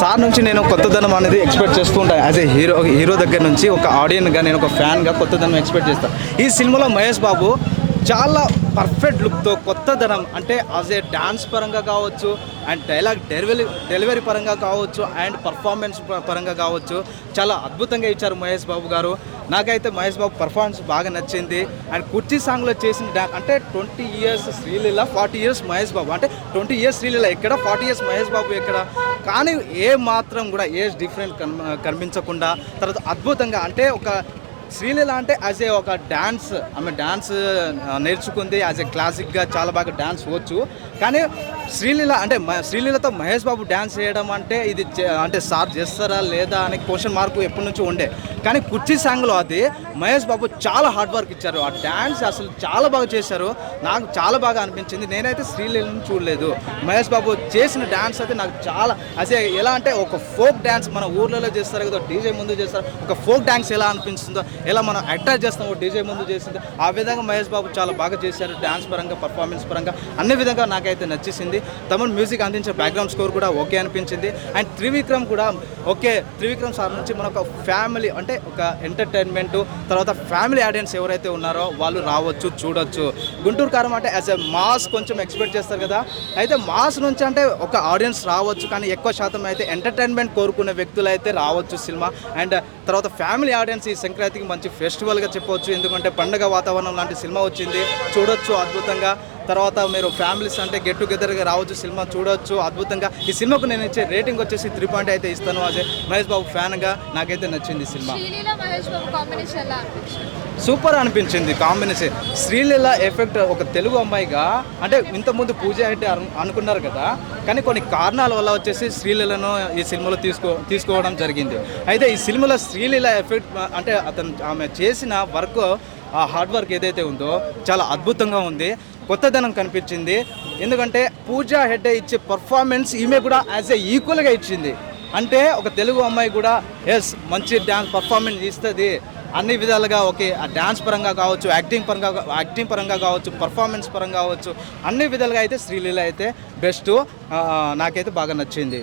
Sir నుంచి నేను కొత్తదనం అనేది ఎక్స్పెక్ట్ చేస్తూ ఉంటాను. యాజ్ ఏ హీరో దగ్గర నుంచి ఒక ఆడియన్గా నేను ఒక ఫ్యాన్గా కొత్తదనం ఎక్స్పెక్ట్ చేస్తాను. ఈ సినిమాలో మహేష్ బాబు చాలా పర్ఫెక్ట్ లుక్తో కొత్తదనం అంటే యాజ్ ఏ డాన్స్ పరంగా కావచ్చు, అండ్ డైలాగ్ డెలివరీ పరంగా కావచ్చు, అండ్ పర్ఫార్మెన్స్ పరంగా కావచ్చు, చాలా అద్భుతంగా ఇచ్చారు మహేష్ బాబు గారు. నాకైతే మహేష్ బాబు పర్ఫార్మెన్స్ బాగా నచ్చింది. అండ్ కుర్చీ సాంగ్లో చేసిన అంటే 20 years శ్రీలీల, 40 years మహేష్ బాబు. అంటే 20 years శ్రీలీల ఎక్కడ, 40 years మహేష్ బాబు ఎక్కడ, కానీ ఏ మాత్రం కూడా ఏజ్ డిఫరెంట్ కనిపించకుండా తర్వాత అద్భుతంగా అంటే ఒక శ్రీలీల అంటే యాజ్ ఏ ఒక డ్యాన్స్, ఆమె డ్యాన్స్ నేర్చుకుంది యాజ్ ఏ క్లాసిక్గా చాలా బాగా డ్యాన్స్ వచ్చు. కానీ శ్రీలీల అంటే శ్రీలీలతో మహేష్ బాబు డ్యాన్స్ చేయడం అంటే ఇది అంటే సార్ చేస్తారా లేదా అనే క్వశ్చన్ మార్క్ ఎప్పటి నుంచో ఉండే. కానీ కుర్చీ సాంగ్లో అది మహేష్ బాబు చాలా హార్డ్ వర్క్ ఇచ్చారు. ఆ డ్యాన్స్ అసలు చాలా బాగా చేశారు. నాకు చాలా బాగా అనిపించింది. నేనైతే శ్రీలీలను చూడలేదు, మహేష్ బాబు చేసిన డ్యాన్స్ అయితే నాకు చాలా అసలు ఎలా అంటే ఒక ఫోక్ డ్యాన్స్ మన ఊర్లలో చేస్తారు కదా, డీజే ముందు చేస్తారు, ఒక ఫోక్ డ్యాన్స్ ఎలా అనిపిస్తుందో, ఎలా మనం అటాచ్ చేస్తాం డీజే ముందు చేసింది, ఆ విధంగా మహేష్ బాబు చాలా బాగా చేశారు. డ్యాన్స్ పరంగా, పర్ఫార్మెన్స్ పరంగా అన్ని విధంగా నాకైతే నచ్చేసింది. తమిళ్ మ్యూజిక్ అందించే బ్యాక్గ్రౌండ్ స్కోర్ కూడా ఓకే అనిపించింది. అండ్ త్రివిక్రమ్ కూడా ఓకే. త్రివిక్రమ్ సార్ నుంచి మనకు ఫ్యామిలీ అంటే ఒక ఎంటర్టైన్మెంట్ తర్వాత ఫ్యామిలీ ఆడియన్స్ ఎవరైతే ఉన్నారో వాళ్ళు రావచ్చు, చూడొచ్చు. గుంటూరు కారం అంటే యాజ్ ఎ మాస్ కొంచెం ఎక్స్పెక్ట్ చేస్తారు కదా, అయితే మాస్ నుంచి అంటే ఒక ఆడియన్స్ రావచ్చు, కానీ ఎక్కువ శాతం అయితే ఎంటర్టైన్మెంట్ కోరుకునే వ్యక్తులు అయితే రావచ్చు సినిమా. అండ్ తర్వాత ఫ్యామిలీ ఆడియన్స్ ఈ సంక్రాంతికి మంచి ఫెస్టివల్గా చెప్పవచ్చు. ఎందుకంటే పండగ వాతావరణం లాంటి సినిమా వచ్చింది, చూడొచ్చు అద్భుతంగా. తర్వాత మీరు ఫ్యామిలీస్ అంటే గెట్ టుగెదర్గా రావచ్చు, సినిమా చూడవచ్చు అద్భుతంగా. ఈ సినిమాకు నేను ఇచ్చే రేటింగ్ వచ్చేసి 3 అయితే ఇస్తాను. అదే మహేష్ బాబు ఫ్యాన్గా నాకైతే నచ్చింది సినిమా. సూపర్ అనిపించింది కాంబినేషన్. శ్రీలీల ఎఫెక్ట్ ఒక తెలుగు అమ్మాయిగా అంటే ఇంతకుముందు పూజ అయితే అనుకున్నారు కదా, కానీ కొన్ని కారణాల వల్ల వచ్చేసి శ్రీలీలను ఈ సినిమాలో తీసుకోవడం జరిగింది. అయితే ఈ సినిమాలో శ్రీలీల ఎఫెక్ట్ అంటే ఆమె చేసిన వర్క్, ఆ హార్డ్ వర్క్ ఏదైతే ఉందో చాలా అద్భుతంగా ఉంది, కొత్తదనం కనిపించింది. ఎందుకంటే పూజా హెగ్డే ఇచ్చే పర్ఫార్మెన్స్ ఈమె కూడా యాజ్ ఏ ఈక్వల్గా ఇచ్చింది. అంటే ఒక తెలుగు అమ్మాయి కూడా ఎస్ మంచి డ్యాన్స్ పర్ఫార్మెన్స్ ఇస్తుంది అన్ని విధాలుగా. ఓకే, ఆ డ్యాన్స్ పరంగా కావచ్చు, యాక్టింగ్ పరంగా కావచ్చు, పర్ఫార్మెన్స్ పరంగా కావచ్చు, అన్ని విధాలుగా అయితే శ్రీలీల అయితే బెస్ట్. నాకైతే బాగా నచ్చింది.